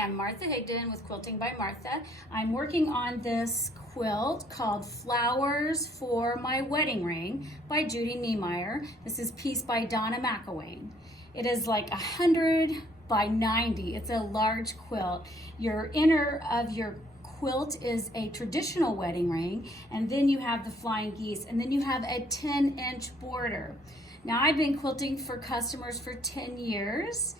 I'm Martha Higdon with Quilting by Martha. I'm working on this quilt called Flowers for My Wedding Ring by Judy Niemeyer. This is piece by Donna McElwain. It is like 100 by 90. It's a large quilt. Your inner of your quilt is a traditional wedding ring, and then you have the flying geese, and then you have a 10-inch border. Now, I've been quilting for customers for 10 years.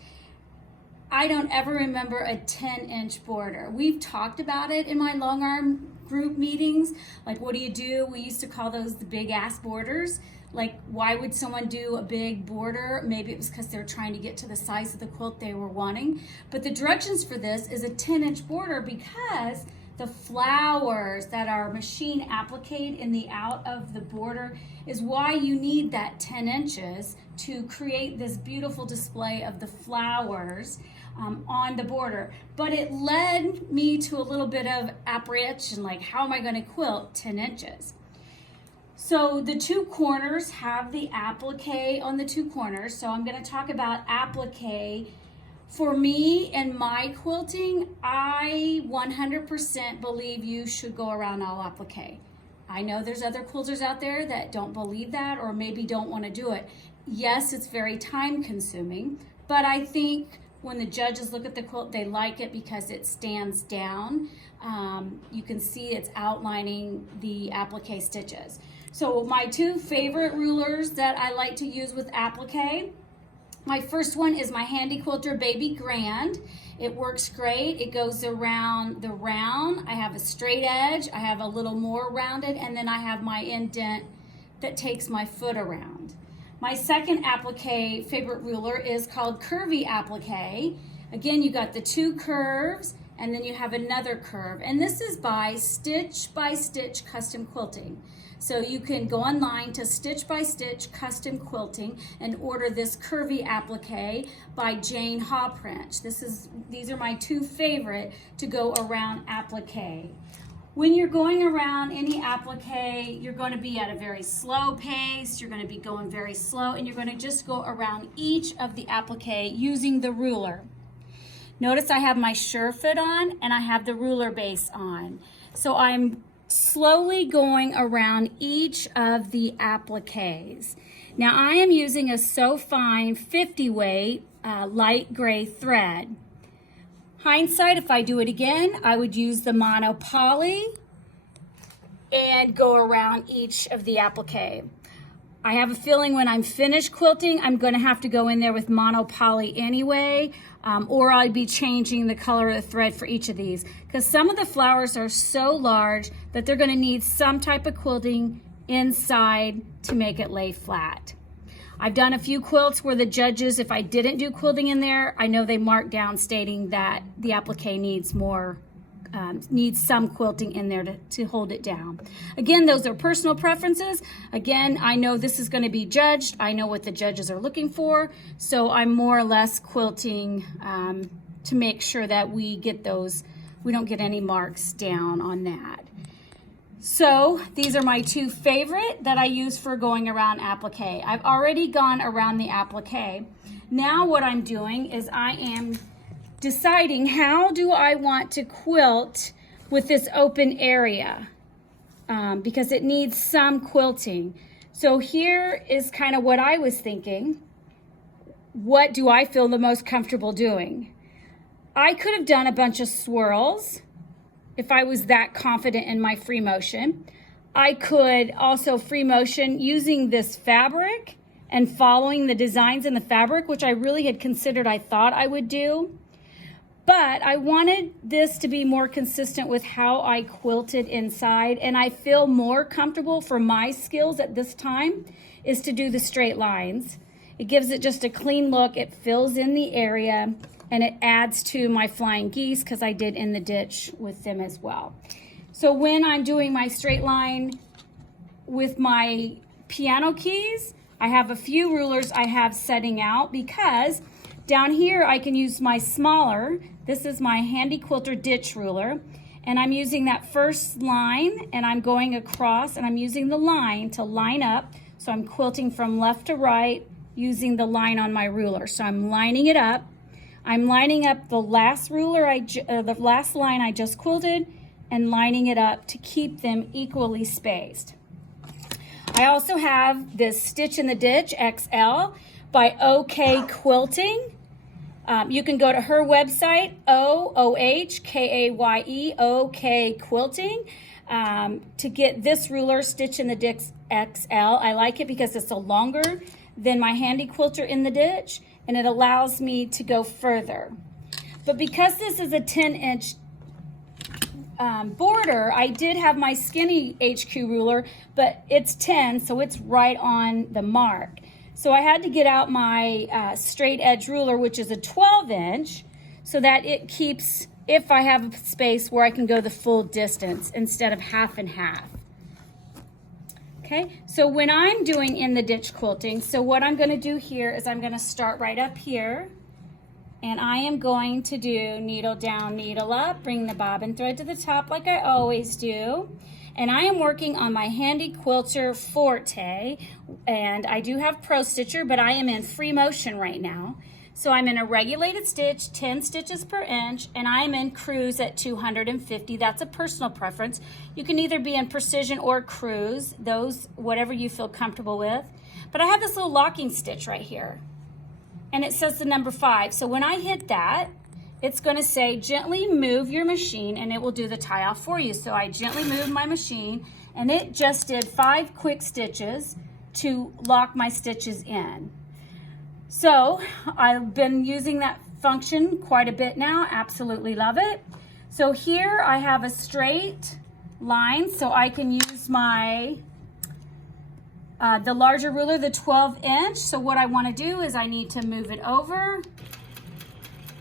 I don't ever remember a 10-inch border. We've talked about it in my long arm group meetings. Like, what do you do? We used to call those the big ass borders. Like, why would someone do a big border? Maybe it was because they're trying to get to the size of the quilt they were wanting. But the directions for this is a 10-inch border because the flowers that are machine appliqued in the out of the border is why you need that 10 inches to create this beautiful display of the flowers on the border. But it led me to a little bit of apprehension, like, how am I going to quilt 10 inches? So the two corners have the applique on the two corners. So I'm going to talk about applique. For me and my quilting, I 100% believe you should go around all applique. I know there's other quilters out there that don't believe that or maybe don't want to do it. Yes, it's very time consuming, but I think when the judges look at the quilt, they like it because it stands down. You can see it's outlining the applique stitches. So my two favorite rulers that I like to use with applique, my first one is my Handy Quilter Baby Grand. It works great. It goes around the round. I have a straight edge. I have a little more rounded, and then I have my indent that takes my foot around. My second applique favorite ruler is called Curvy Applique. Again, you got the two curves, and then you have another curve. And this is by Stitch Custom Quilting. So you can go online to Stitch by Stitch Custom Quilting and order this curvy applique by Jane Hawprinch. These are my two favorite to go around applique. When you're going around any applique, you're going to be at a very slow pace. You're going to be going very slow, and you're going to just go around each of the applique using the ruler. Notice I have my Surefit on and I have the ruler base on. So I'm slowly going around each of the appliques. Now I am using a So Fine 50 weight light gray thread. Hindsight, if I do it again, I would use the mono poly and go around each of the applique. I have a feeling when I'm finished quilting, I'm going to have to go in there with mono poly anyway, or I'd be changing the color of the thread for each of these, because some of the flowers are so large that they're going to need some type of quilting inside to make it lay flat. I've done a few quilts where the judges, if I didn't do quilting in there, I know they marked down stating that the applique needs more, needs some quilting in there to hold it down. Again, those are personal preferences. Again, I know this is going to be judged. I know what the judges are looking for, so I'm more or less quilting to make sure that we get those, we don't get any marks down on that. So these are my two favorite that I use for going around applique. I've already gone around the applique. Now what I'm doing is I am deciding how do I want to quilt with this open area because it needs some quilting. So here is kind of what I was thinking. What do I feel the most comfortable doing? I could have done a bunch of swirls if I was that confident in my free motion. I could also free motion using this fabric and following the designs in the fabric, which I really had considered, I thought I would do. But I wanted this to be more consistent with how I quilted inside, and I feel more comfortable for my skills at this time is to do the straight lines. It gives it just a clean look, it fills in the area, and it adds to my flying geese because I did in the ditch with them as well. So when I'm doing my straight line with my piano keys, I have a few rulers I have setting out because down here I can use my smaller, this is my Handy Quilter ditch ruler, and I'm using that first line and I'm going across and I'm using the line to line up. So I'm quilting from left to right using the line on my ruler. So I'm lining it up. I'm lining up the last ruler, the last line I just quilted, and lining it up to keep them equally spaced. I also have this Stitch in the Ditch XL by OK Quilting. You can go to her website, OOHKAYE, OK Quilting, to get this ruler, Stitch in the Ditch XL. I like it because it's a longer than my handy quilter in the ditch, and it allows me to go further. But because this is a 10-inch border, I did have my skinny HQ ruler, but it's 10, so it's right on the mark. So I had to get out my straight edge ruler, which is a 12-inch, so that it keeps, if I have a space where I can go the full distance instead of half and half. Okay, so when I'm doing in the ditch quilting, so what I'm going to do here is I'm going to start right up here, and I am going to do needle down, needle up, bring the bobbin thread to the top like I always do. And I am working on my Handy Quilter Forte, and I do have Pro Stitcher, but I am in free motion right now. So I'm in a regulated stitch, 10 stitches per inch, and I am in cruise at 250. That's a personal preference. You can either be in precision or cruise, those, whatever you feel comfortable with. But I have this little locking stitch right here, and it says the number 5. So when I hit that, it's going to say gently move your machine, and it will do the tie off for you. So I gently moved my machine, and it just did 5 quick stitches to lock my stitches in. So I've been using that function quite a bit now. Absolutely love it. So here I have a straight line, so I can use my the larger ruler, the 12-inch. So what I want to do is I need to move it over,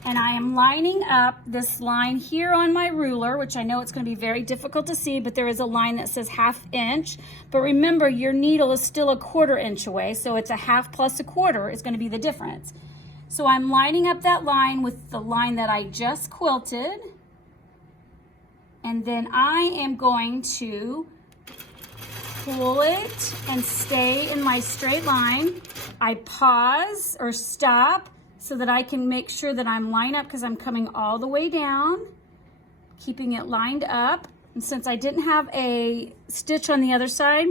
and I am lining up this line here on my ruler, which I know it's going to be very difficult to see, but there is a line that says 1/2 inch. But remember, your needle is still 1/4 inch away, so it's a 1/2 plus 1/4 is going to be the difference. So I'm lining up that line with the line that I just quilted, and then I am going to pull it and stay in my straight line. I pause or stop so that I can make sure that I'm lined up, because I'm coming all the way down, keeping it lined up. And since I didn't have a stitch on the other side,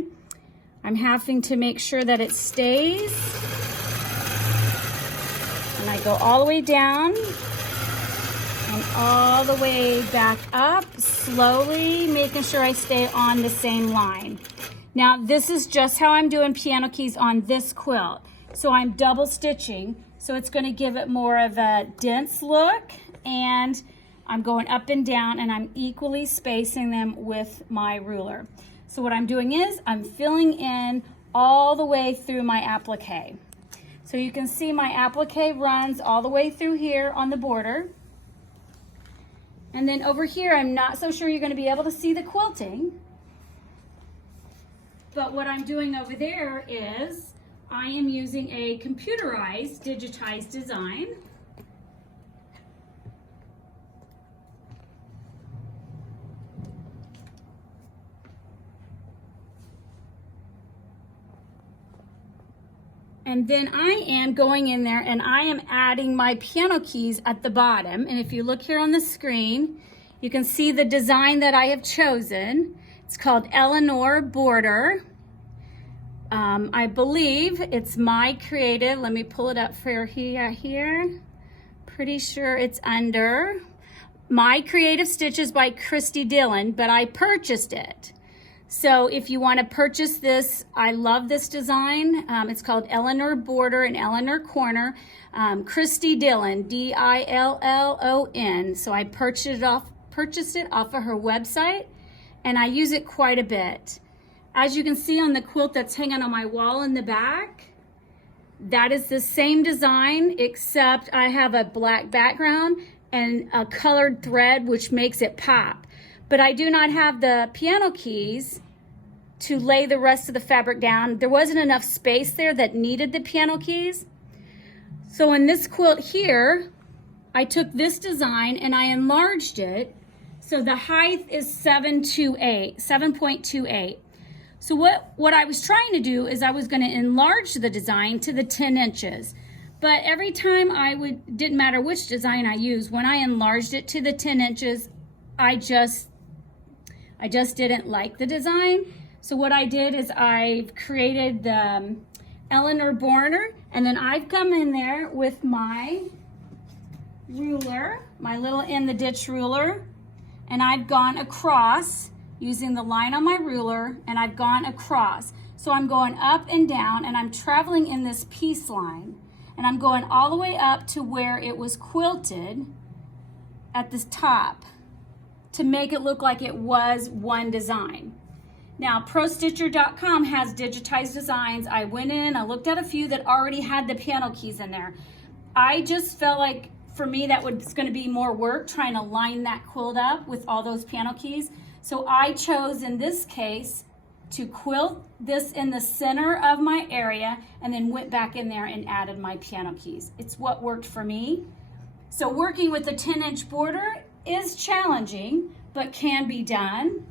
I'm having to make sure that it stays. And I go all the way down and all the way back up, slowly making sure I stay on the same line. Now, this is just how I'm doing piano keys on this quilt. So I'm double stitching, so it's going to give it more of a dense look, and I'm going up and down, and I'm equally spacing them with my ruler. So what I'm doing is I'm filling in all the way through my applique. So you can see my applique runs all the way through here on the border. And then over here, I'm not so sure you're going to be able to see the quilting. But what I'm doing over there is I am using a computerized, digitized design. And then I am going in there and I am adding my piano keys at the bottom. And if you look here on the screen, you can see the design that I have chosen. It's called Eleanor Border. I believe it's my creative. Let me pull it up for here. Pretty sure it's under My Creative Stitches by Christy Dillon, but I purchased it. So if you want to purchase this, I love this design. It's called Eleanor Border and Eleanor Corner. Christy Dillon, D-I-L-L-O-N. So I purchased it off of her website, and I use it quite a bit. As you can see on the quilt that's hanging on my wall in the back, that is the same design, except I have a black background and a colored thread, which makes it pop. But I do not have the piano keys to lay the rest of the fabric down. There wasn't enough space there that needed the piano keys. So in this quilt here, I took this design and I enlarged it. So the height is 7.28. So what I was trying to do is I was going to enlarge the design to the 10 inches. But every time didn't matter which design I used, when I enlarged it to the 10 inches, I just didn't like the design. So what I did is I've created the Eleanor border, and then I've come in there with my ruler, my little in the ditch ruler, and I've gone across using the line on my ruler, and I've gone across. So I'm going up and down, and I'm traveling in this piece line, and I'm going all the way up to where it was quilted at the top to make it look like it was one design. Now, ProStitcher.com has digitized designs. I went in, I looked at a few that already had the panel keys in there. I just felt like for me that was going to be more work trying to line that quilt up with all those panel keys. So I chose in this case to quilt this in the center of my area and then went back in there and added my piano keys. It's what worked for me. So working with a 10-inch border is challenging, but can be done.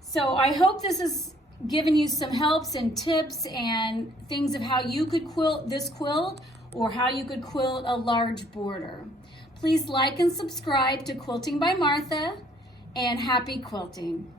So I hope this has given you some helps and tips and things of how you could quilt this quilt or how you could quilt a large border. Please like and subscribe to Quilting by Martha, and happy quilting.